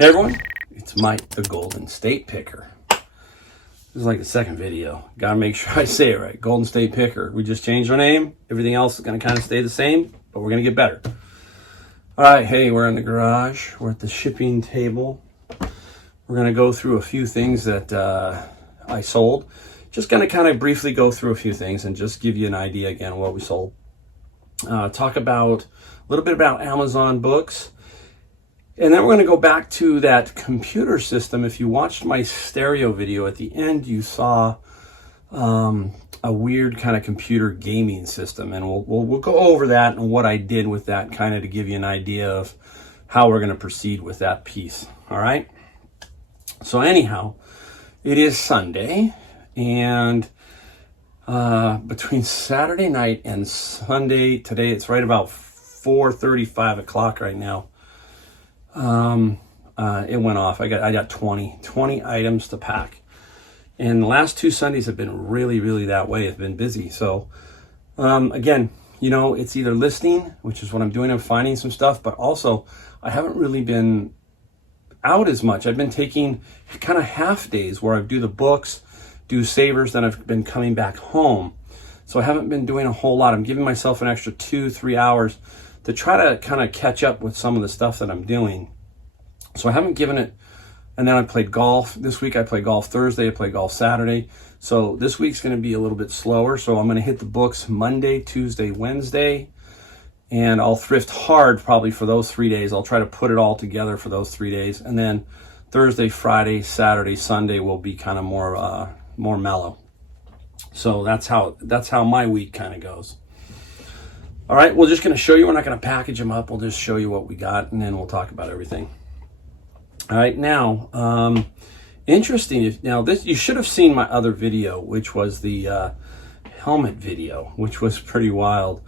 Hey everyone, it's Mike the Golden State Picker. This is like the second video. Gotta make sure I say it right. Golden State Picker. We just changed our name. Everything else is gonna kind of stay the same, but we're gonna get better. All right, hey, we're in the garage. We're at the shipping table. We're gonna go through a few things that I sold. Just gonna kind of briefly go through a few things and just give you an idea again what we sold. Talk about a little bit about Amazon books. And then we're going to go back to that computer system. If you watched my stereo video at the end, you saw a weird kind of computer gaming system. And we'll go over that and what I did with that, kind of to give you an idea of how we're going to proceed with that piece. All right. So anyhow, it is Sunday. And between Saturday night and Sunday, today, it's right about 4:35 o'clock right now. It went off. I got 20 items to pack. And the last two Sundays have been really that way. It's been busy. So, again, you know, it's either listing, which is what I'm doing. I'm finding some stuff, but also I haven't really been out as much. I've been taking kind of half days where I do the books, do savers, then I've been coming back home. So I haven't been doing a whole lot. I'm giving myself an extra 2-3 hours to try to kind of catch up with some of the stuff that I'm doing. So I haven't given it, and then I played golf. This week I played golf Thursday, I played golf Saturday. So this week's going to be a little bit slower. So I'm going to hit the books Monday, Tuesday, Wednesday, and I'll thrift hard probably for those 3 days. I'll try to put it all together for those 3 days. And then Thursday, Friday, Saturday, Sunday will be kind of more mellow. So that's how my week kind of goes. All right, we're just going to show you. We're not going to package them up. We'll just show you what we got, and then we'll talk about everything. All right, now, interesting. Now, this, you should have seen my other video, which was the helmet video, which was pretty wild.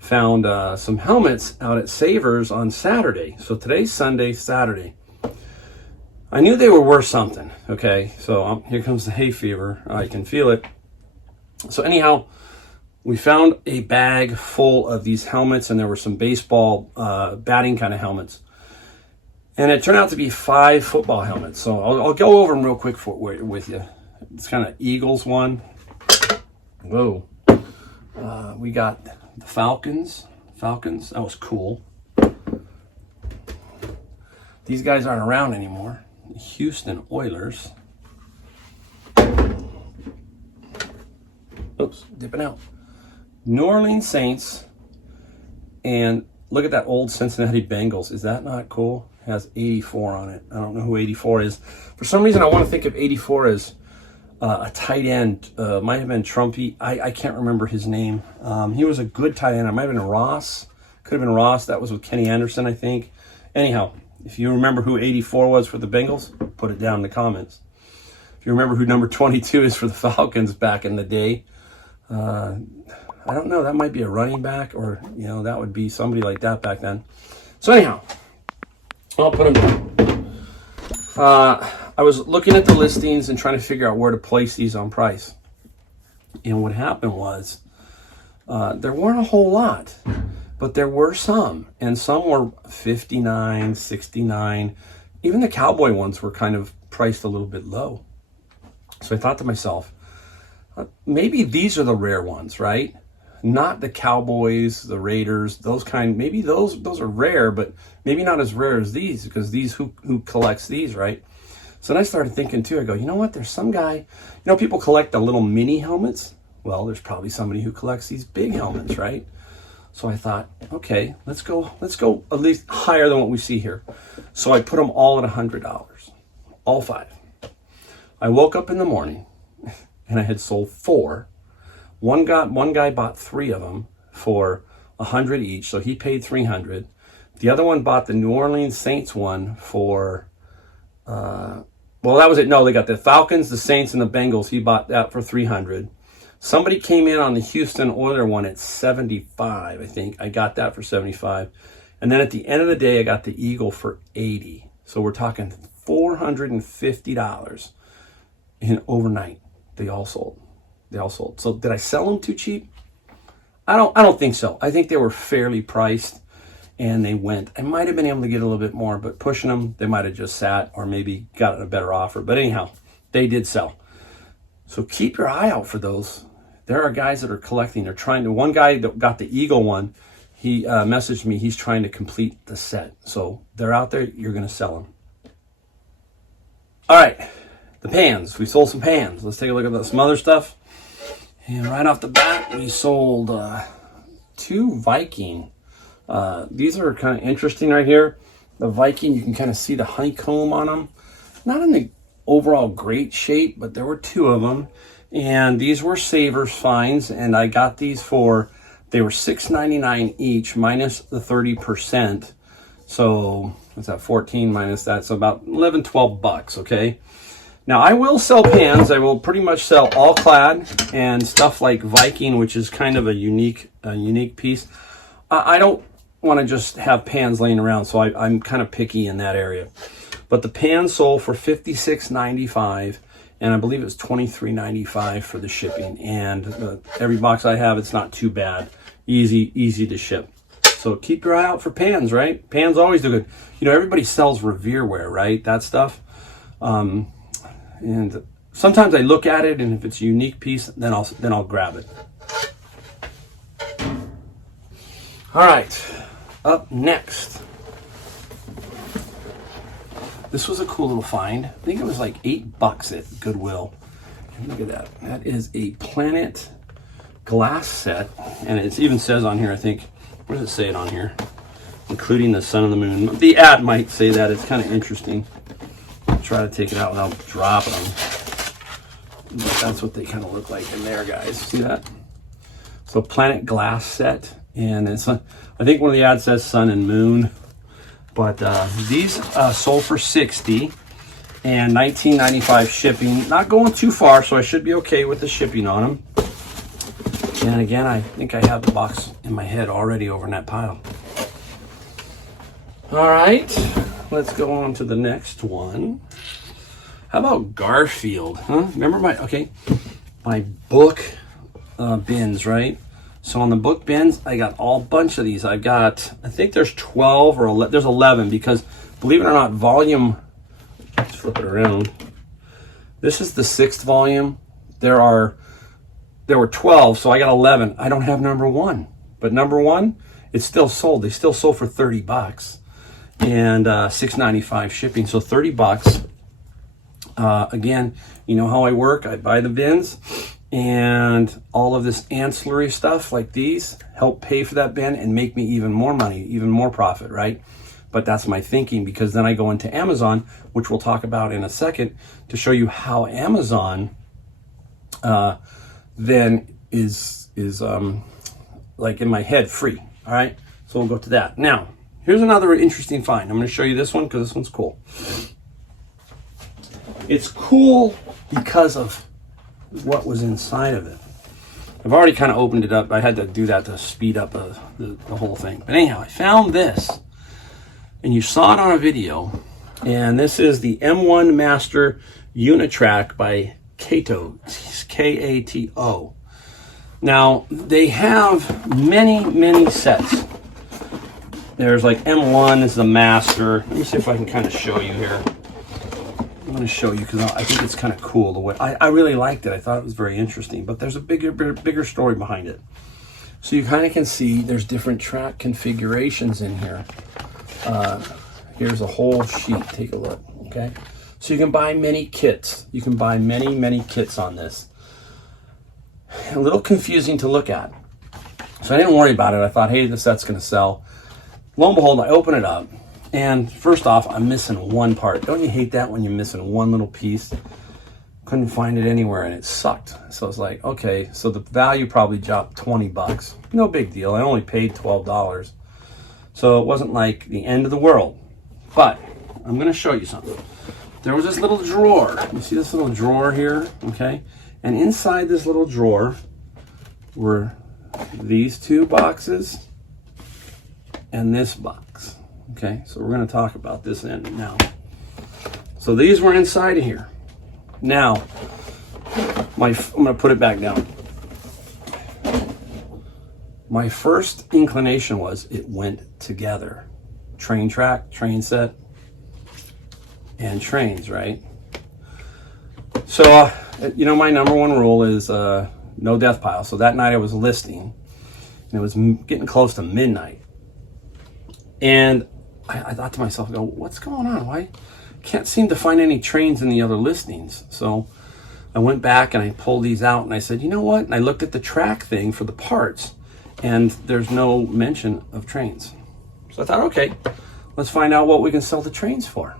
Found some helmets out at Savers on Saturday. So today's Sunday, Saturday. I knew they were worth something, okay? So here comes the hay fever. I can feel it. So anyhow, we found a bag full of these helmets, and there were some baseball batting kind of helmets. And it turned out to be 5 football helmets. So I'll go over them real quick with you. It's kind of Eagles one. Whoa. We got the Falcons. That was cool. These guys aren't around anymore. Houston Oilers. Oops, dipping out. New Orleans Saints, and look at that old Cincinnati Bengals. Is that not cool? It has 84 on it. I don't know who 84 is. For some reason, I want to think of 84 as a tight end. Might have been Trumpy. I can't remember his name. He was a good tight end. It might have been Ross. Could have been Ross. That was with Kenny Anderson, I think. Anyhow, if you remember who 84 was for the Bengals, put it down in the comments. If you remember who number 22 is for the Falcons back in the day, I don't know. That might be a running back, or, you know, that would be somebody like that back then. So anyhow, I'll put them down. I was looking at the listings and trying to figure out where to place these on price. And what happened was, there weren't a whole lot, but there were some. And some were $59, $69. Even the cowboy ones were kind of priced a little bit low. So I thought to myself, maybe these are the rare ones, right? Not the Cowboys, the Raiders, those kind. Maybe those are rare, but maybe not as rare as these, because these, who collects these, right? So then I started thinking too. I go, you know what? There's some guy. You know, people collect the little mini helmets. Well, there's probably somebody who collects these big helmets, right? So I thought, okay, let's go at least higher than what we see here. So I put them all at $100, all 5. I woke up in the morning, and I had sold 4. One guy bought 3 of them for $100 each, so he paid $300. The other one bought the New Orleans Saints one for, well, that was it. No, they got the Falcons, the Saints, and the Bengals. He bought that for $300. Somebody came in on the Houston Oilers one at $75, I think. I got that for $75. And then at the end of the day, I got the Eagle for $80. So we're talking $450 in overnight. They all sold. So did I sell them too cheap? I don't think so. I think they were fairly priced. and they went. I might have been able to get a little bit more, but pushing them, they might have just sat or maybe got a better offer. But anyhow, they did sell. So keep your eye out for those. There are guys that are collecting. They're trying to, one guy that got the Eagle one, he messaged me, he's trying to complete the set. So they're out there, you're going to sell them. All right, the pans. We sold some pans. Let's take a look at some other stuff. And right off the bat, we sold 2 Viking. These are kind of interesting right here. The Viking, you can kind of see the honeycomb on them. Not in the overall great shape, but there were 2 of them. And these were Savers finds, and I got these for, they were $6.99 each minus the 30%. So what's that, 14 minus that? So about 11, 12 bucks, okay? Now I will sell pans. I will pretty much sell all clad and stuff like Viking, which is kind of a unique piece. I don't want to just have pans laying around, so I'm kind of picky in that area. But the pan sold for $56.95, and I believe it's $23.95 for the shipping. And every box I have, it's not too bad. Easy to ship. So keep your eye out for pans, right? Pans always do good. You know, everybody sells Revereware, right? That stuff. And sometimes I look at it, and if it's a unique piece, then I'll grab it. All right, up next. This was a cool little find. I think it was like $8 at Goodwill. And look at that. That is a Planet glass set. And it even says on here, I think, where does it say it on here? Including the sun and the moon. The ad might say that. It's kind of interesting. I'll try to take it out without dropping them. But that's what they kind of look like in there, guys. See that? So Planet glass set. And it's, I think one of the ads says sun and moon. But these sold for $60 and $19.95 shipping. Not going too far, so I should be okay with the shipping on them. And again, I think I have the box in my head already over in that pile. All right, let's go on to the next one. How about Garfield? Huh? Remember my book bins, right? So on the book bins, I got all bunch of these. I think there's 12 or 11, there's 11, because believe it or not, volume, let's flip it around. This is the 6th volume. There were 12, so I got 11. I don't have number 1, but number 1, it's still sold. They still sold for $30 and $6.95 shipping. So $30. Again, you know how I work. I buy the bins, and all of this ancillary stuff like these help pay for that bin and make me even more money, even more profit, right? But that's my thinking, because then I go into Amazon, which we'll talk about in a second, to show you how Amazon then is like in my head free. All right, so we'll go to that. Now, here's another interesting find. I'm going to show you this one because this one's cool. It's cool because of what was inside of it. I've already kind of opened it up. I had to do that to speed up the whole thing. But anyhow, I found this, and you saw it on a video, and this is the M1 Master Unitrack by Kato, K-A-T-O. Now, they have many sets. There's like M1 is the Master. Let me see if I can kind of show you here. I'm going to show you because I think it's kind of cool the way I really liked it. I thought it was very interesting, but there's a bigger story behind it. So you kind of can see there's different track configurations in here. Here's a whole sheet. Take a look. Okay, so you can buy many kits. You can buy many kits on this. A little confusing to look at, so I didn't worry about it. I thought, hey, the set's going to sell. Lo and behold, I open it up. And first off, I'm missing one part. Don't you hate that when you're missing one little piece? Couldn't find it anywhere, and it sucked. So it's like, okay, so the value probably dropped $20. No big deal. I only paid $12. So it wasn't like the end of the world. But I'm going to show you something. There was this little drawer. You see this little drawer here? Okay. And inside this little drawer were these 2 boxes and this box. Okay, so we're going to talk about this end now. So these were inside of here. Now, I'm going to put it back down. my first inclination was it went together. Train track, train set, and trains, right? So, you know, my number one rule is no death pile. So that night I was listing, and it was getting close to midnight. And I thought to myself, what's going on? Why can't seem to find any trains in the other listings? So I went back and I pulled these out and I said, you know what? And I looked at the track thing for the parts, and there's no mention of trains. So I thought, okay, let's find out what we can sell the trains for.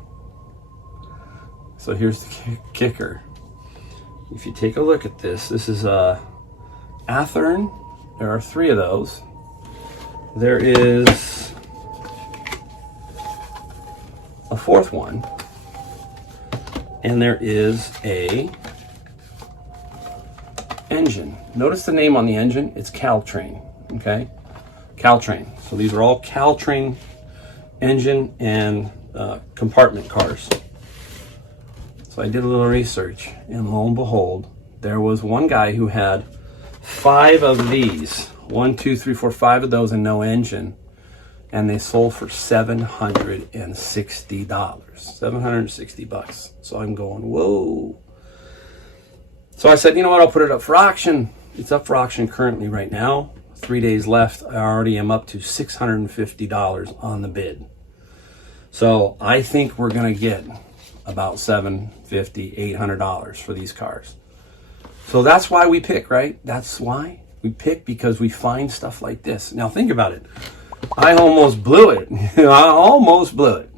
So here's the kicker. If you take a look at this, this is a Athearn. There are 3 of those. There is a 4th one, and there is a engine. Notice the name on the engine, it's Caltrain, okay? Caltrain. So these are all Caltrain engine and compartment cars. So I did a little research, and lo and behold, there was one guy who had 5 of these. 1, 2, 3, 4, 5 of those and no engine. And they sold for $760. $760. So I'm going, whoa. So I said, you know what, I'll put it up for auction. It's up for auction currently right now. 3 days left. I already am up to $650 on the bid. So I think we're going to get about $750, $800 for these cars. So that's why we pick, right? That's why we pick, because we find stuff like this. Now think about it. I almost blew it. I almost blew it.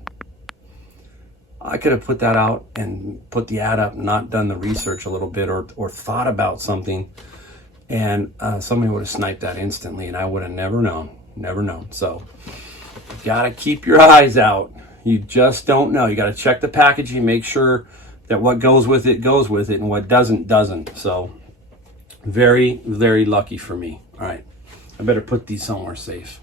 I could have put that out and put the ad up, not done the research a little bit, or thought about something, and somebody would have sniped that instantly, and I would have never known. So you gotta keep your eyes out. You just don't know. You got to check the packaging, make sure that what goes with it, and what doesn't. So very, very lucky for me. All right, I better put these somewhere safe.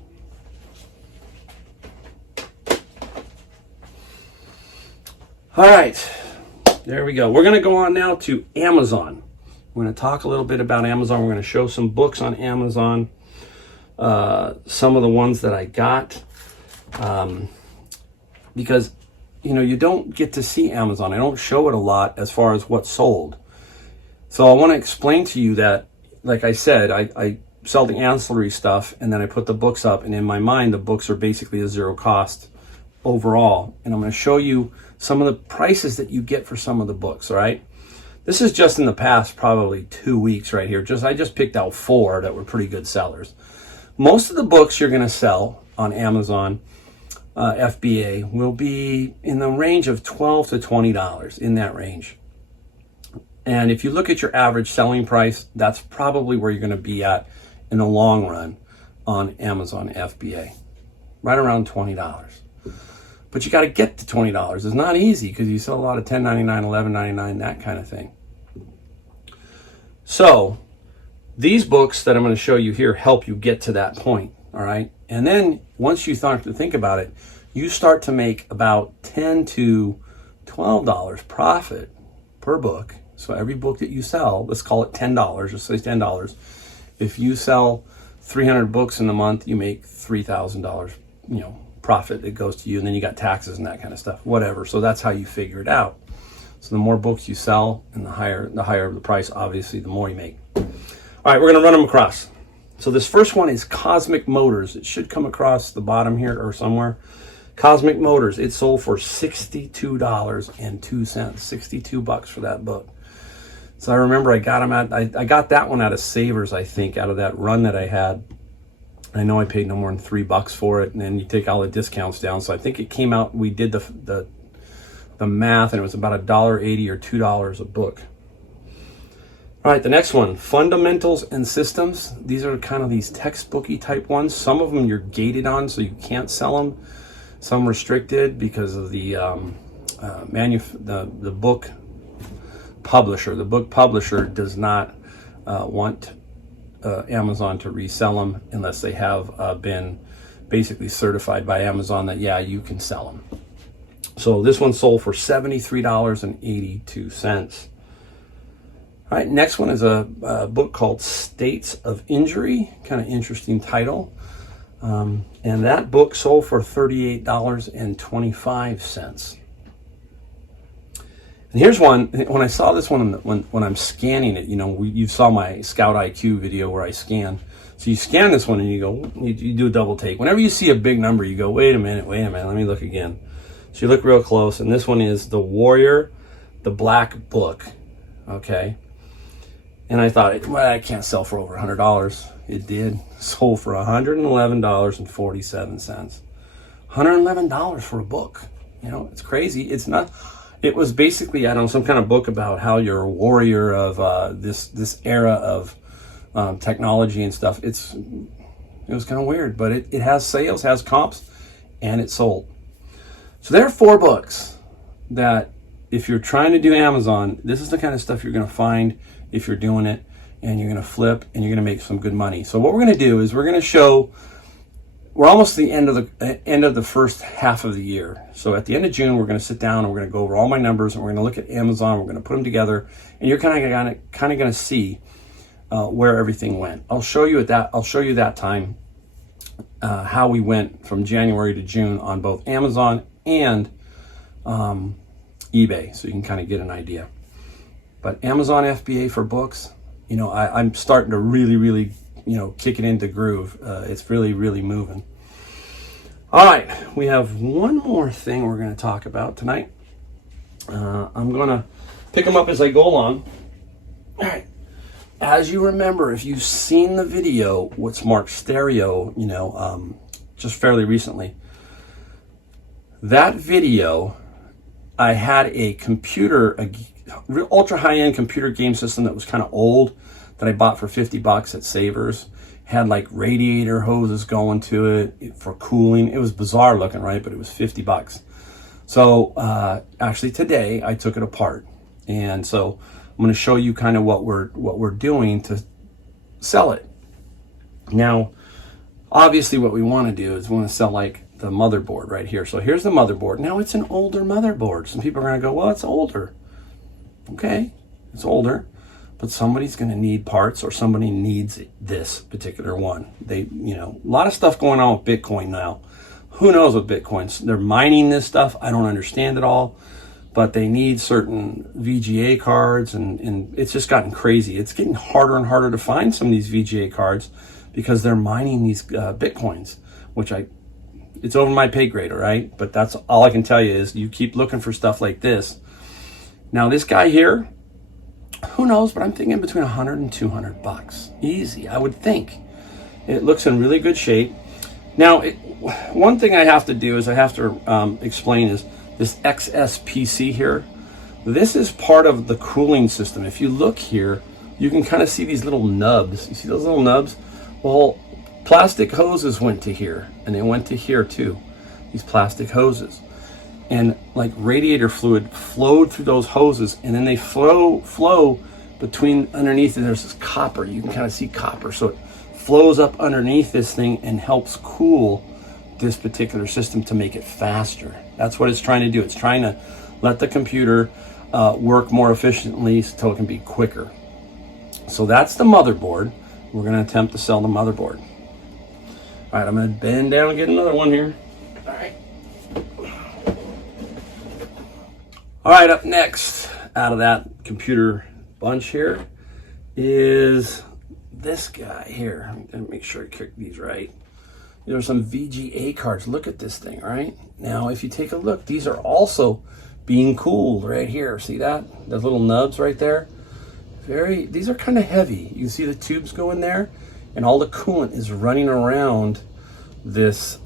All right, there we go. We're going to go on now to Amazon. We're going to talk a little bit about Amazon. We're going to show some books on Amazon, some of the ones that I got. Because, you know, you don't get to see Amazon. I don't show it a lot as far as what's sold. So I want to explain to you that, like I said, I sell the ancillary stuff, and then I put the books up, and in my mind, the books are basically a zero cost overall. And I'm going to show you some of the prices that you get for some of the books, all right? This is just in the past probably 2 weeks right here. I just picked out 4 that were pretty good sellers. Most of the books you're going to sell on Amazon FBA will be in the range of $12 to $20, in that range. And if you look at your average selling price, that's probably where you're going to be at in the long run on Amazon FBA, right around $20. But you got to get to $20. It's not easy because you sell a lot of $10.99, $11.99, that kind of thing. So these books that I'm going to show you here help you get to that point, all right? And then once you start to think about it, you start to make about $10 to $12 profit per book. So every book that you sell, let's call it $10, just say $10. If you sell 300 books in a month, you make $3,000, profit that goes to you, and then you got taxes and that kind of stuff, whatever. So that's how you figure it out. So the more books you sell, and the higher the price, obviously, the more you make. All right, we're going to run them across. So this first one is Cosmic Motors. It should come across the bottom here or somewhere. Cosmic Motors. It sold for $62.02. 62 bucks for that book. So I remember I got them I got that one out of Savers, I think, out of that run that I had. I know I paid no more than $3 for it, and then you take all the discounts down. So I think it came out, we did the math, and it was about $1.80 or $2 a book. All right, the next one, Fundamentals and Systems. These are kind of these textbooky type ones. Some of them you're gated on, so you can't sell them. Some restricted because of the book publisher. The book publisher does not want Amazon to resell them unless they have been basically certified by Amazon that, yeah, you can sell them. So this one sold for $73.82. All right, next one is a book called States of Injury. Kind of interesting title. And that book sold for $38.25. And here's one. When I saw this one, when I'm scanning it, you know, you saw my Scout IQ video where I scan. So you scan this one and you go, you do a double take. Whenever you see a big number, you go, wait a minute, let me look again. So you look real close, and this one is The Warrior, the Black Book. Okay. And I thought, well, I can't sell for over $100. It did. Sold for $111.47. $111 for a book. You know, it's crazy. It's not. It was basically, I don't know, some kind of book about how you're a warrior of this era of technology and stuff. It was kind of weird, but it has sales, has comps, and it sold. So there are 4 books that, if you're trying to do Amazon, this is the kind of stuff you're going to find if you're doing it, and you're going to flip and you're going to make some good money. So what we're going to do is we're going to show, we're almost at the end of the first half of the year. So at the end of June, we're going to sit down and we're going to go over all my numbers, and we're going to look at Amazon. We're going to put them together, and you're kind of going to see where everything went. I'll show you that time how we went from January to June on both Amazon and eBay, so you can kind of get an idea. But Amazon FBA for books, you know, I'm starting to really, you know, kick it into groove. It's really moving. All right, we have one more thing we're going to talk about tonight. I'm going to pick them up as I go along. All right. As you remember, if you've seen the video with Smart Stereo, you know, just fairly recently, that video, I had a computer, a ultra high-end computer game system that was kind of old, that I bought for $50 at Savers. Had like radiator hoses going to it for cooling. It was bizarre looking, right? But it was $50. So actually today I took it apart, and so I'm going to show you kind of what we're doing to sell it. Now, obviously, what we want to do is we want to sell like the motherboard right here. So here's the motherboard. Now it's an older motherboard. Some people are going to go, well, it's older. Okay, it's older, but somebody's going to need parts, or somebody needs this particular one. You know, a lot of stuff going on with Bitcoin now. Who knows what Bitcoin's? They're mining this stuff. I don't understand it all, but they need certain VGA cards, and it's just gotten crazy. It's getting harder and harder to find some of these VGA cards because they're mining these Bitcoins, which it's over my pay grade, all right? But that's all I can tell you is you keep looking for stuff like this. Now this guy here, who knows, but I'm thinking between $100 and $200. Easy, I would think. It looks in really good shape. Now, one thing I have to do is I have to explain is this XSPC here. This is part of the cooling system. If you look here, you can kind of see these little nubs. You see those little nubs? Well, plastic hoses went to here, and they went to here too, these plastic hoses. And like radiator fluid flowed through those hoses, and then they flow between underneath, and there's this copper. You can kind of see copper. So it flows up underneath this thing and helps cool this particular system to make it faster. That's what it's trying to do. It's trying to let the computer work more efficiently so it can be quicker. So that's the motherboard. We're going to attempt to sell the motherboard. All right, I'm going to bend down and get another one here. All right. All right, up next out of that computer bunch here is this guy here. I'm going to make sure I kick these right. There are some VGA cards. Look at this thing, right? Now, if you take a look, these are also being cooled right here. See that? Those little nubs right there? These are kind of heavy. You can see the tubes go in there, and all the coolant is running around this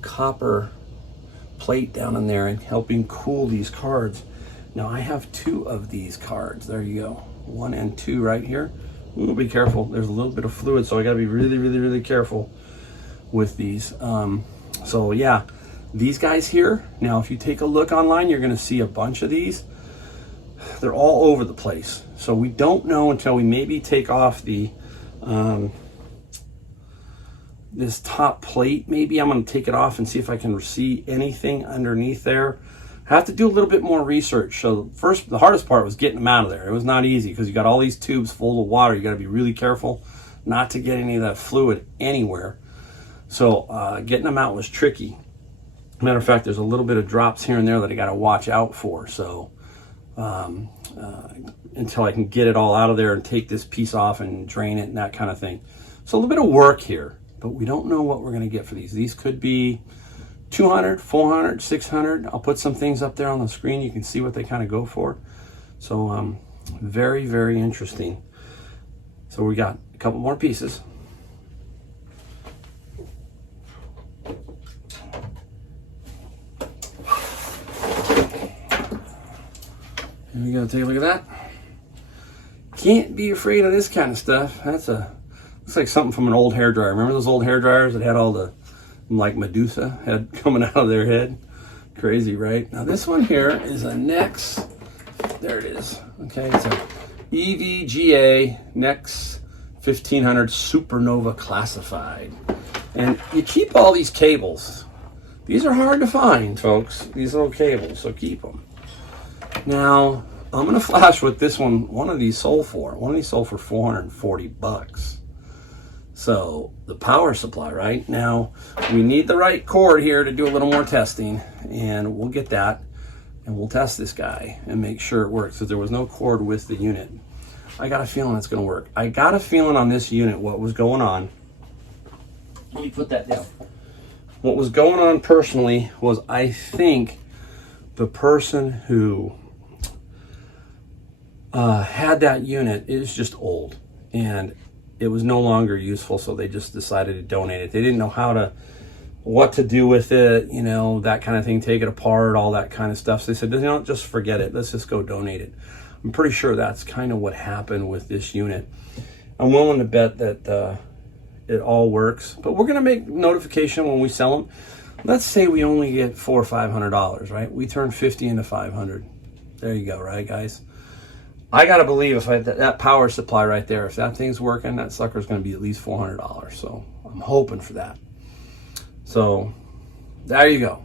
copper plate down in there and helping cool these cards. Now, I have 2 of these cards. There you go. 1 and 2 right here. Ooh, be careful. There's a little bit of fluid, so I got to be really careful with these. So yeah, these guys here. Now, if you take a look online, you're going to see a bunch of these. They're all over the place. So we don't know until we maybe take off the this top plate. Maybe I'm going to take it off and see if I can see anything underneath there. have to do a little bit more research. So first, the hardest part was getting them out of there. It was not easy because you got all these tubes full of water. You got to be really careful not to get any of that fluid anywhere. So getting them out was tricky. Matter of fact, there's a little bit of drops here and there that I got to watch out for. So until I can get it all out of there and take this piece off and drain it and that kind of thing. So a little bit of work here, but we don't know what we're going to get for these. These could be 200, 400, 600. I'll put some things up there on the screen. You can see what they kind of go for. So very, very interesting. So we got a couple more pieces. Here we go, take a look at that. Can't be afraid of this kind of stuff. Looks like something from an old hair dryer. Remember those old hair dryers that had all the, like Medusa head coming out of their head? Crazy, right? Now this one here is a Nex, there it is. Okay, it's a EVGA Nex 1500 Supernova Classified. And you keep all these cables. These are hard to find, folks, these little cables, so keep them. Now, I'm gonna flash what this one of these sold for. One of these sold for 440 bucks. So the power supply, right? Now we need the right cord here to do a little more testing, and we'll get that and we'll test this guy and make sure it works, because there was no cord with the unit. I got a feeling it's gonna work. I got a feeling on this unit what was going on. Let me put that down. What was going on personally was, I think the person who had that unit is just old and it was no longer useful, so they just decided to donate it. They didn't know what to do with it, you know, that kind of thing, take it apart, all that kind of stuff. So they said, you know, just forget it. Let's just go donate it. I'm pretty sure that's kind of what happened with this unit. I'm willing to bet that it all works, but we're going to make notification when we sell them. Let's say we only get $400 or $500, right? We turn 50 into 500. There you go, right, guys? I got to believe if that power supply right there, if that thing's working, that sucker's going to be at least $400. So I'm hoping for that. So there you go.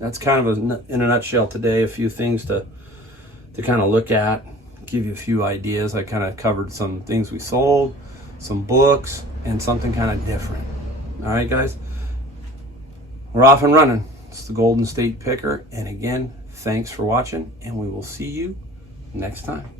That's kind of in a nutshell today, a few things to kind of look at, give you a few ideas. I kind of covered some things we sold, some books, and something kind of different. All right, guys, we're off and running. It's the Golden State Picker. And again, thanks for watching, and we will see you next time.